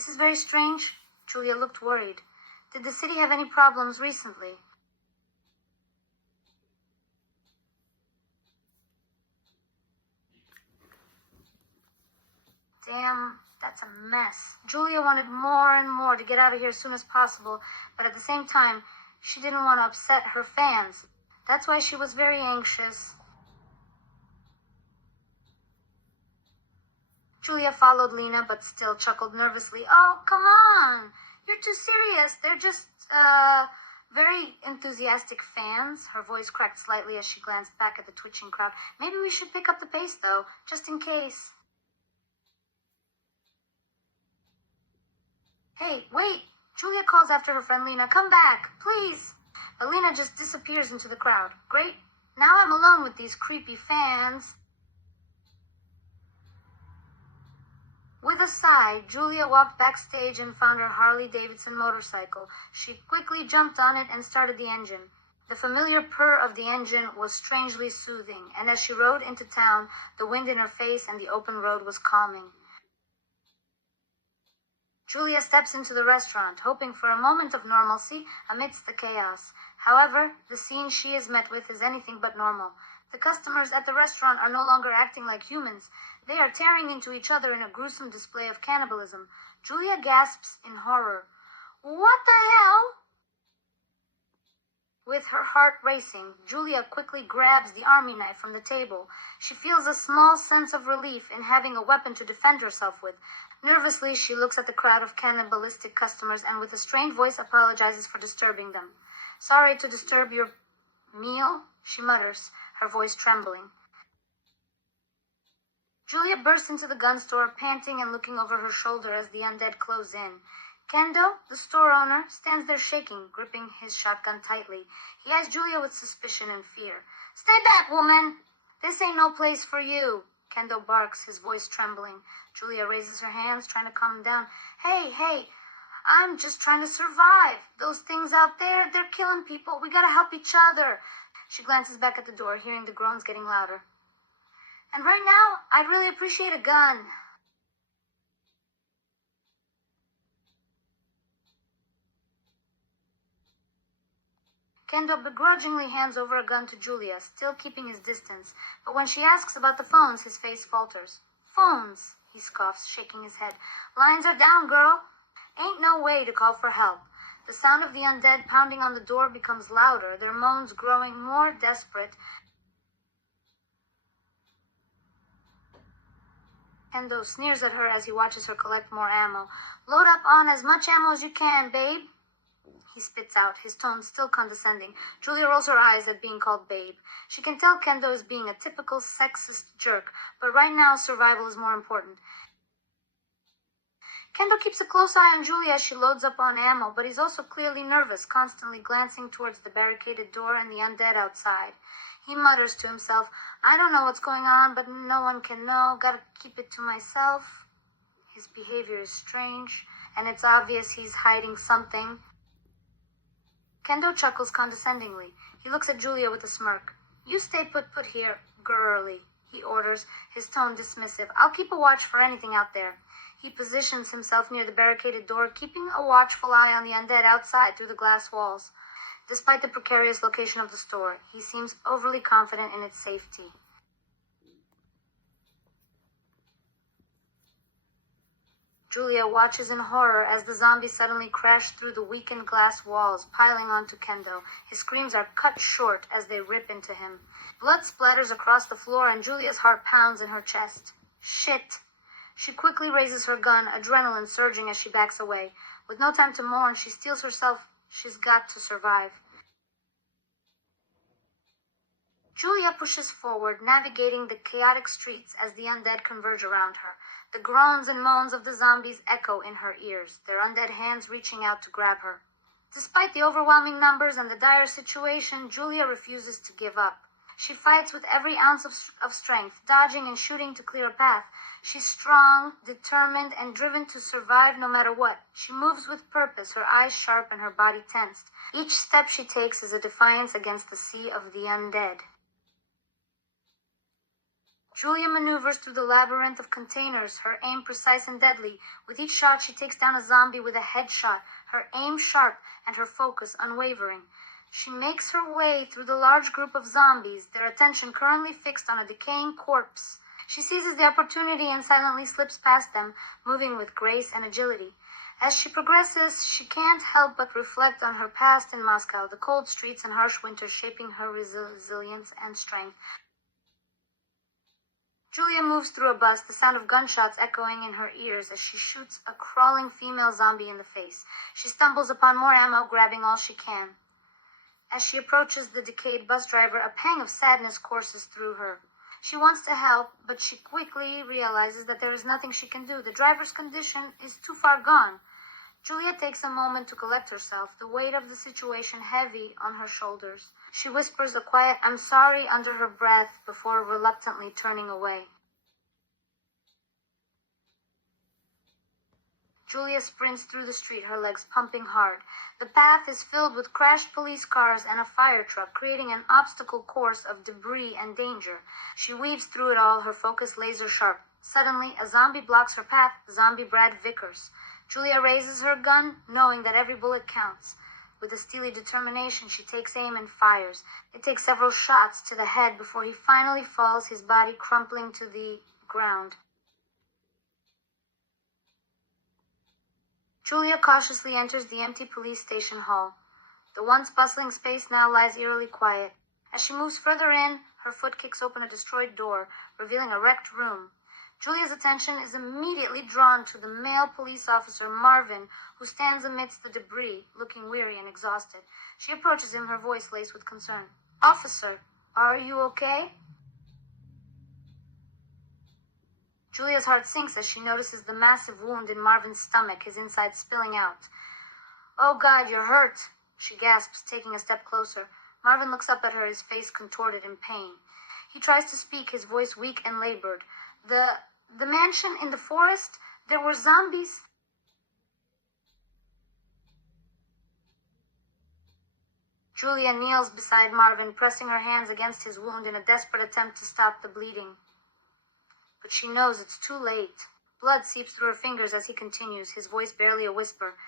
This is very strange. Julia looked worried. Did the city have any problems recently? Damn, that's a mess. Julia wanted more and more to get out of here as soon as possible, but at the same time, she didn't want to upset her fans. That's why she was very anxious. Julia followed Lena, but still chuckled nervously. Oh, come on! You're too serious. They're just, very enthusiastic fans. Her voice cracked slightly as she glanced back at the twitching crowd. Maybe we should pick up the pace, though, just in case. Hey, wait! Julia calls after her friend Lena. Come back, please! But Lena just disappears into the crowd. Great. Now I'm alone with these creepy fans. With a sigh, Julia walked backstage and found her Harley-Davidson motorcycle. She quickly jumped on it and started the engine. The familiar purr of the engine was strangely soothing, and as she rode into town, the wind in her face and the open road was calming. Julia steps into the restaurant, hoping for a moment of normalcy amidst the chaos. However, the scene she is met with is anything but normal. The customers at the restaurant are no longer acting like humans. They are tearing into each other in a gruesome display of cannibalism. Julia gasps in horror. What the hell? With her heart racing, Julia quickly grabs the army knife from the table. She feels a small sense of relief in having a weapon to defend herself with. Nervously, she looks at the crowd of cannibalistic customers and with a strained voice apologizes for disturbing them. Sorry to disturb your meal, she mutters, her voice trembling. Julia bursts into the gun store, panting and looking over her shoulder as the undead close in. Kendo, the store owner, stands there shaking, gripping his shotgun tightly. He eyes Julia with suspicion and fear. Stay back, woman! This ain't no place for you. Kendo barks, his voice trembling. Julia raises her hands, trying to calm him down. Hey, I'm just trying to survive. Those things out there, they're killing people. We gotta help each other. She glances back at the door, hearing the groans getting louder. And right now, I'd really appreciate a gun. Kendo begrudgingly hands over a gun to Julia, still keeping his distance. But when she asks about the phones, his face falters. Phones, he scoffs, shaking his head. Lines are down, girl. Ain't no way to call for help. The sound of the undead pounding on the door becomes louder, their moans growing more desperate. Kendo sneers at her as he watches her collect more ammo. Load up on as much ammo as you can, babe. He spits out, his tone still condescending. Julia rolls her eyes at being called babe. She can tell Kendo is being a typical sexist jerk, but right now survival is more important. Kendo keeps a close eye on Julia as she loads up on ammo, but he's also clearly nervous, constantly glancing towards the barricaded door and the undead outside. He mutters to himself, I don't know what's going on, but no one can know. Gotta keep it to myself. His behavior is strange, and it's obvious he's hiding something. Kendo chuckles condescendingly. He looks at Julia with a smirk. You stay put here, girly, he orders, his tone dismissive. I'll keep a watch for anything out there. He positions himself near the barricaded door, keeping a watchful eye on the undead outside through the glass walls. Despite the precarious location of the store, he seems overly confident in its safety. Julia watches in horror as the zombies suddenly crash through the weakened glass walls, piling onto Kendo. His screams are cut short as they rip into him. Blood splatters across the floor and Julia's heart pounds in her chest. Shit! She quickly raises her gun, adrenaline surging as she backs away. With no time to mourn, she steels herself. She's got to survive. Julia pushes forward, navigating the chaotic streets as the undead converge around her. The groans and moans of the zombies echo in her ears, their undead hands reaching out to grab her. Despite the overwhelming numbers and the dire situation, Julia refuses to give up. She fights with every ounce of strength, dodging and shooting to clear a path. She's strong, determined, and driven to survive no matter what. She moves with purpose, her eyes sharp and her body tensed. Each step she takes is a defiance against the sea of the undead. Julia maneuvers through the labyrinth of containers, her aim precise and deadly. With each shot, she takes down a zombie with a headshot, her aim sharp and her focus unwavering. She makes her way through the large group of zombies, their attention currently fixed on a decaying corpse. She seizes the opportunity and silently slips past them, moving with grace and agility. As she progresses, she can't help but reflect on her past in Moscow, the cold streets and harsh winters shaping her resilience and strength. Julia moves through a bus, the sound of gunshots echoing in her ears as she shoots a crawling female zombie in the face. She stumbles upon more ammo, grabbing all she can. As she approaches the decayed bus driver, a pang of sadness courses through her. She wants to help, but she quickly realizes that there is nothing she can do. The driver's condition is too far gone. Julia takes a moment to collect herself, the weight of the situation heavy on her shoulders. She whispers a quiet, "I'm sorry," under her breath before reluctantly turning away. Julia sprints through the street, her legs pumping hard. The path is filled with crashed police cars and a fire truck, creating an obstacle course of debris and danger. She weaves through it all, her focus laser sharp. Suddenly, a zombie blocks her path, zombie Brad Vickers. Julia raises her gun, knowing that every bullet counts. With a steely determination, she takes aim and fires. It takes several shots to the head before he finally falls, his body crumpling to the ground. Julia cautiously enters the empty police station hall. The once bustling space now lies eerily quiet. As she moves further in, her foot kicks open a destroyed door, revealing a wrecked room. Julia's attention is immediately drawn to the male police officer, Marvin, who stands amidst the debris, looking weary and exhausted. She approaches him, her voice laced with concern. "Officer, are you okay?" Julia's heart sinks as she notices the massive wound in Marvin's stomach, his insides spilling out. "Oh, God, you're hurt," she gasps, taking a step closer. Marvin looks up at her, his face contorted in pain. He tries to speak, his voice weak and labored. The mansion in the forest, there were zombies." Julia kneels beside Marvin, pressing her hands against his wound in a desperate attempt to stop the bleeding. But she knows it's too late. Blood seeps through her fingers as he continues, his voice barely a whisper.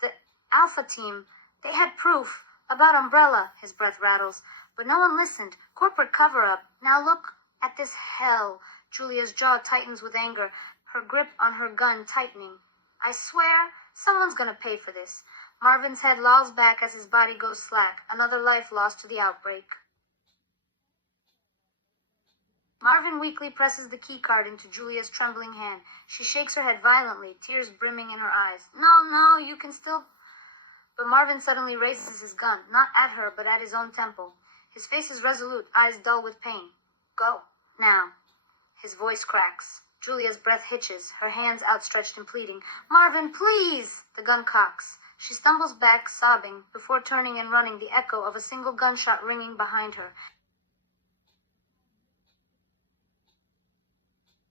"The Alpha team, they had proof about Umbrella," his breath rattles. "But no one listened. Corporate cover-up. Now look at this hell." Julia's jaw tightens with anger, her grip on her gun tightening. "I swear, someone's gonna pay for this." Marvin's head lolls back as his body goes slack, another life lost to the outbreak. Marvin weakly presses the keycard into Julia's trembling hand. She shakes her head violently, tears brimming in her eyes. No, you can still..." But Marvin suddenly raises his gun, not at her, but at his own temple. His face is resolute, eyes dull with pain. "Go, now." His voice cracks. Julia's breath hitches, her hands outstretched and pleading. "Marvin, please!" The gun cocks. She stumbles back, sobbing, before turning and running, the echo of a single gunshot ringing behind her.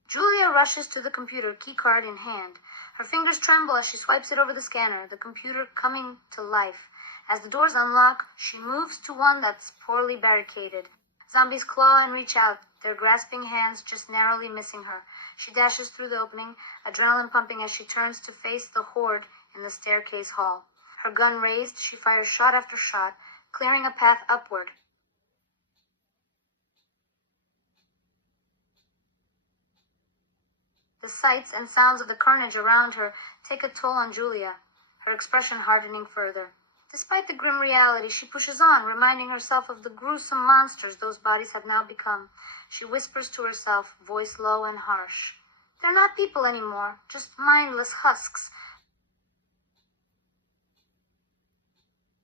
Julia rushes to the computer, keycard in hand. Her fingers tremble as she swipes it over the scanner, the computer coming to life. As the doors unlock, she moves to one that's poorly barricaded. Zombies claw and reach out, their grasping hands just narrowly missing her. She dashes through the opening, adrenaline pumping as she turns to face the horde in the staircase hall. Her gun raised, she fires shot after shot, clearing a path upward. The sights and sounds of the carnage around her take a toll on Julia, her expression hardening further. Despite the grim reality, she pushes on, reminding herself of the gruesome monsters those bodies have now become. She whispers to herself, voice low and harsh. "They're not people anymore, just mindless husks."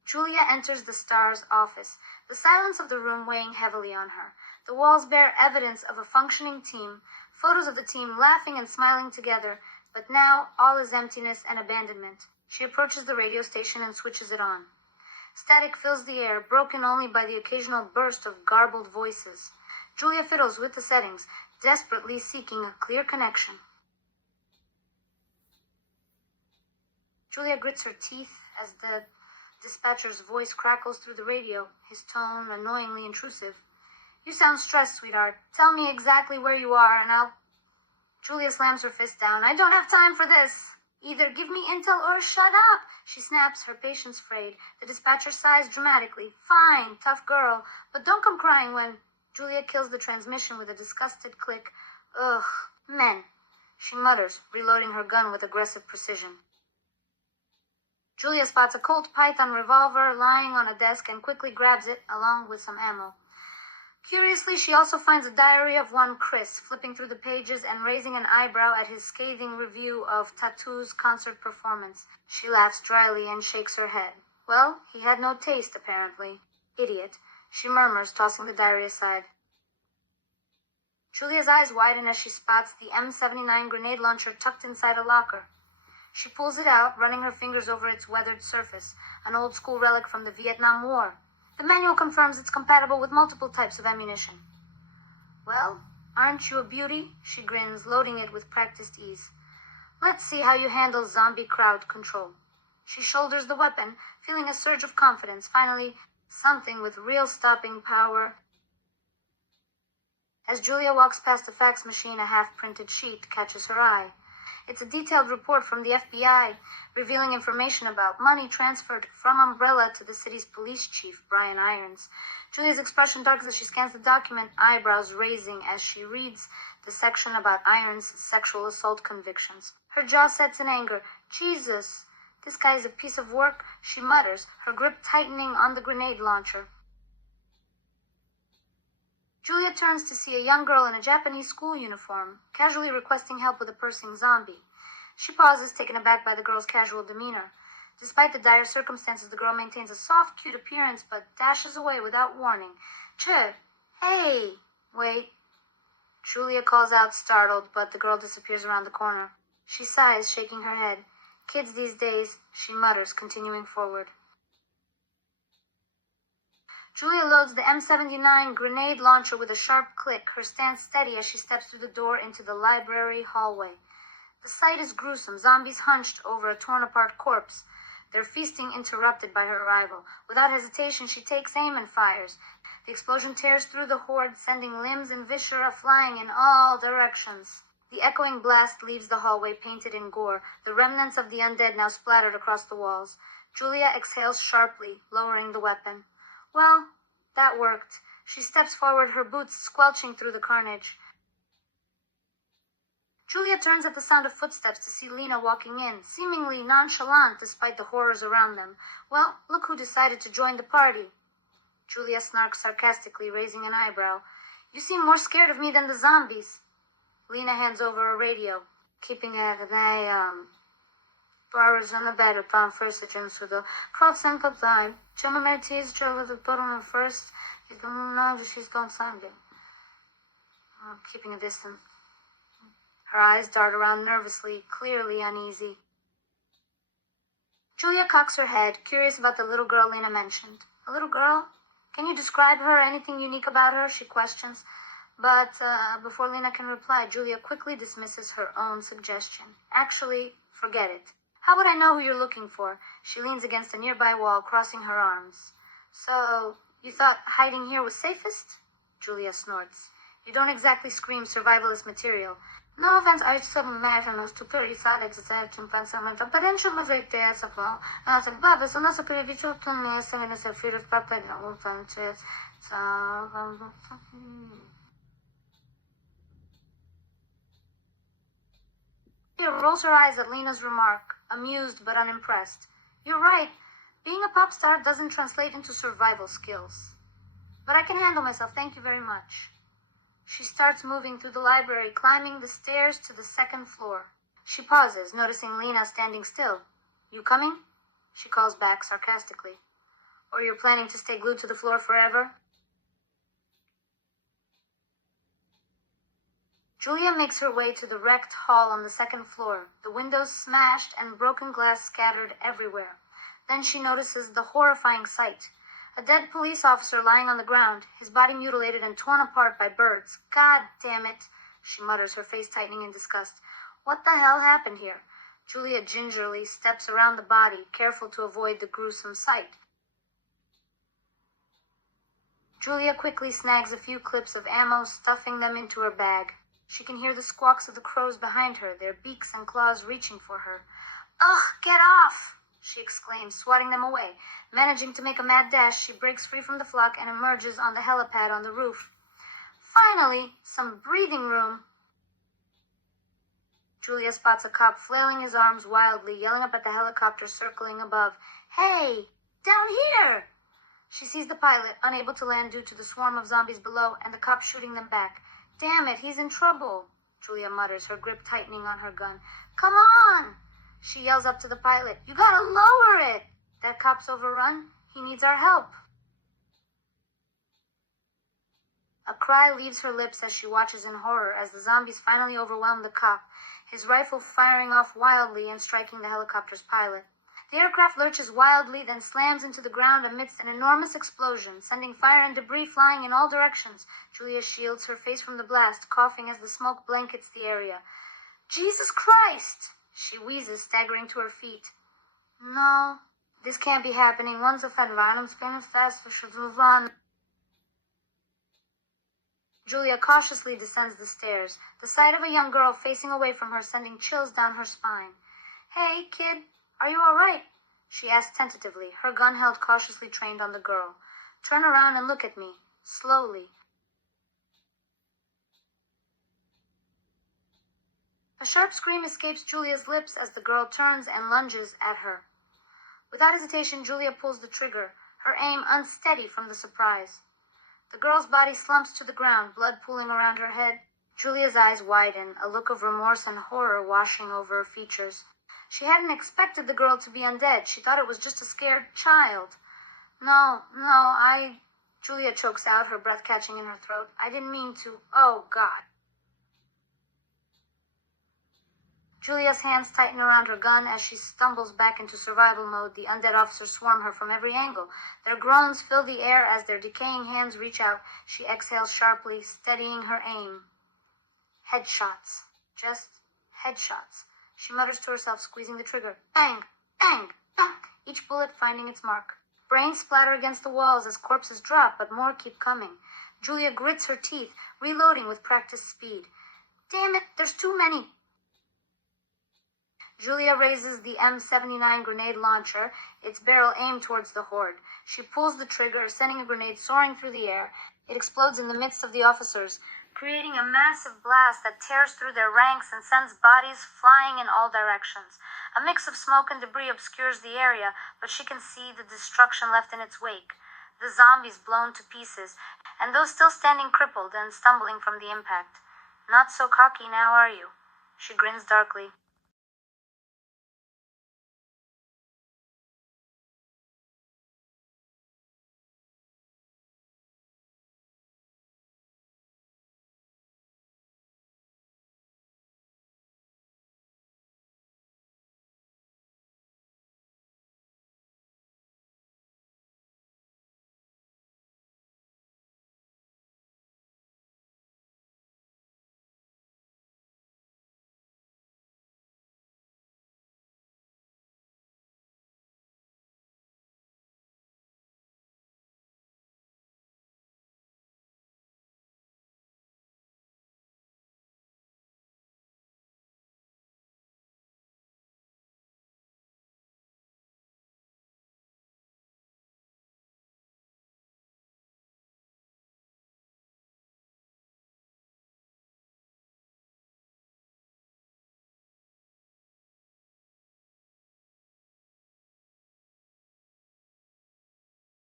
Julia enters the star's office, the silence of the room weighing heavily on her. The walls bear evidence of a functioning team, photos of the team laughing and smiling together, but now all is emptiness and abandonment. She approaches the radio station and switches it on. Static fills the air, broken only by the occasional burst of garbled voices. Julia fiddles with the settings, desperately seeking a clear connection. Julia grits her teeth as the dispatcher's voice crackles through the radio, his tone annoyingly intrusive. You sound stressed, sweetheart. Tell me exactly where you are, and I'll... Julia slams her fist down. I don't have time for this. Either give me intel or shut up. She snaps, her patience frayed. The dispatcher sighs dramatically. Fine, tough girl, but don't come crying when... Julia kills the transmission with a disgusted click. Ugh, men. She mutters, reloading her gun with aggressive precision. Julia spots a Colt Python revolver lying on a desk and quickly grabs it, along with some ammo. Curiously, she also finds a diary of one Chris, flipping through the pages and raising an eyebrow at his scathing review of Tattoo's concert performance. She laughs dryly and shakes her head. Well, he had no taste, apparently. Idiot, she murmurs, tossing the diary aside. Julia's eyes widen as she spots the M79 grenade launcher tucked inside a locker. She pulls it out, running her fingers over its weathered surface, an old-school relic from the Vietnam War. The manual confirms it's compatible with multiple types of ammunition. Well, aren't you a beauty? She grins, loading it with practiced ease. Let's see how you handle zombie crowd control. She shoulders the weapon, feeling a surge of confidence. Finally, something with real stopping power. As Julia walks past the fax machine, a half-printed sheet catches her eye. It's a detailed report from the FBI, revealing information about money transferred from Umbrella to the city's police chief, Brian Irons. Julia's expression darkens as she scans the document, eyebrows raising as she reads the section about Irons' sexual assault convictions. Her jaw sets in anger. Jesus, this guy is a piece of work, she mutters, her grip tightening on the grenade launcher. Julia turns to see a young girl in a Japanese school uniform, casually requesting help with a pursuing zombie. She pauses, taken aback by the girl's casual demeanor. Despite the dire circumstances, the girl maintains a soft, cute appearance, but dashes away without warning. Hey, wait. Julia calls out, startled, but the girl disappears around the corner. She sighs, shaking her head. Kids these days, she mutters, continuing forward. Julia loads the M79 grenade launcher with a sharp click, her stance steady as she steps through the door into the library hallway. The sight is gruesome, zombies hunched over a torn-apart corpse, their feasting interrupted by her arrival. Without hesitation, she takes aim and fires. The explosion tears through the horde, sending limbs and viscera flying in all directions. The echoing blast leaves the hallway painted in gore, the remnants of the undead now splattered across the walls. Julia exhales sharply, lowering the weapon. Well, that worked. She steps forward, her boots squelching through the carnage. Julia turns at the sound of footsteps to see Lena walking in, seemingly nonchalant despite the horrors around them. Well, look who decided to join the party. Julia snarks sarcastically, raising an eyebrow. You seem more scared of me than the zombies. Lena hands over a radio, keeping it Поражена better pan first to the crowd sent up time. Chama Mertiz traveled the bottom first. He's going now, she's gone Sunday. Keeping a distance. Her eyes dart around nervously, clearly uneasy. Julia cocks her head, curious about the little girl Lena mentioned. A little girl? Can you describe her? Anything unique about her? She questions. But before Lena can reply, Julia quickly dismisses her own suggestion. Actually, forget it. How would I know who you're looking for? She leans against a nearby wall, crossing her arms. So, you thought hiding here was safest? Julia snorts. You don't exactly scream survivalist material. No offense, I just imagine us to пересадить этим pensamentul. Părințul mă vede să vă, să băbă, să lasă previciul tine să vină să fie răspapă de ultimul She rolls her eyes at Lena's remark, amused but unimpressed. You're right. Being a pop star doesn't translate into survival skills. But I can handle myself, thank you very much. She starts moving through the library, climbing the stairs to the second floor. She pauses, noticing Lena standing still. You coming? She calls back sarcastically. Or you're planning to stay glued to the floor forever? Julia makes her way to the wrecked hall on the second floor, the windows smashed and broken glass scattered everywhere. Then she notices the horrifying sight. A dead police officer lying on the ground, his body mutilated and torn apart by birds. God damn it, she mutters, her face tightening in disgust. What the hell happened here? Julia gingerly steps around the body, careful to avoid the gruesome sight. Julia quickly snags a few clips of ammo, stuffing them into her bag. She can hear the squawks of the crows behind her, their beaks and claws reaching for her. "Ugh, get off!" she exclaims, swatting them away. Managing to make a mad dash, she breaks free from the flock and emerges on the helipad on the roof. Finally, some breathing room. Julia spots a cop flailing his arms wildly, yelling up at the helicopter circling above. "Hey, down here!" She sees the pilot, unable to land due to the swarm of zombies below, and the cop shooting them back. "Damn it, he's in trouble," Julia mutters, her grip tightening on her gun. "Come on!" She yells up to the pilot. "You gotta lower it! That cop's overrun. He needs our help." A cry leaves her lips as she watches in horror as the zombies finally overwhelm the cop, his rifle firing off wildly and striking the helicopter's pilot. The aircraft lurches wildly, then slams into the ground amidst an enormous explosion, sending fire and debris flying in all directions. Julia shields her face from the blast, coughing as the smoke blankets the area. "Jesus Christ!" she wheezes, staggering to her feet. "No, this can't be happening. Once a fed run, fast for run." Julia cautiously descends the stairs, the sight of a young girl facing away from her sending chills down her spine. "Hey, kid, are you all right?" she asks tentatively, her gun held cautiously trained on the girl. "Turn around and look at me, slowly." A sharp scream escapes Julia's lips as the girl turns and lunges at her. Without hesitation, Julia pulls the trigger, her aim unsteady from the surprise. The girl's body slumps to the ground, blood pooling around her head. Julia's eyes widen, a look of remorse and horror washing over her features. She hadn't expected the girl to be undead. She thought it was just a scared child. No, Julia chokes out, her breath catching in her throat. "I didn't mean to. Oh, God." Julia's hands tighten around her gun as she stumbles back into survival mode. The undead officers swarm her from every angle. Their groans fill the air as their decaying hands reach out. She exhales sharply, steadying her aim. Headshots. Just headshots. She mutters to herself, squeezing the trigger. Bang! Bang! Bang! Each bullet finding its mark. Brains splatter against the walls as corpses drop, but more keep coming. Julia grits her teeth, reloading with practiced speed. "Damn it, there's too many." Julia raises the M79 grenade launcher, its barrel aimed towards the horde. She pulls the trigger, sending a grenade soaring through the air. It explodes in the midst of the officers, creating a massive blast that tears through their ranks and sends bodies flying in all directions. A mix of smoke and debris obscures the area, but she can see the destruction left in its wake. The zombies blown to pieces, and those still standing crippled and stumbling from the impact. "Not so cocky now, are you?" She grins darkly.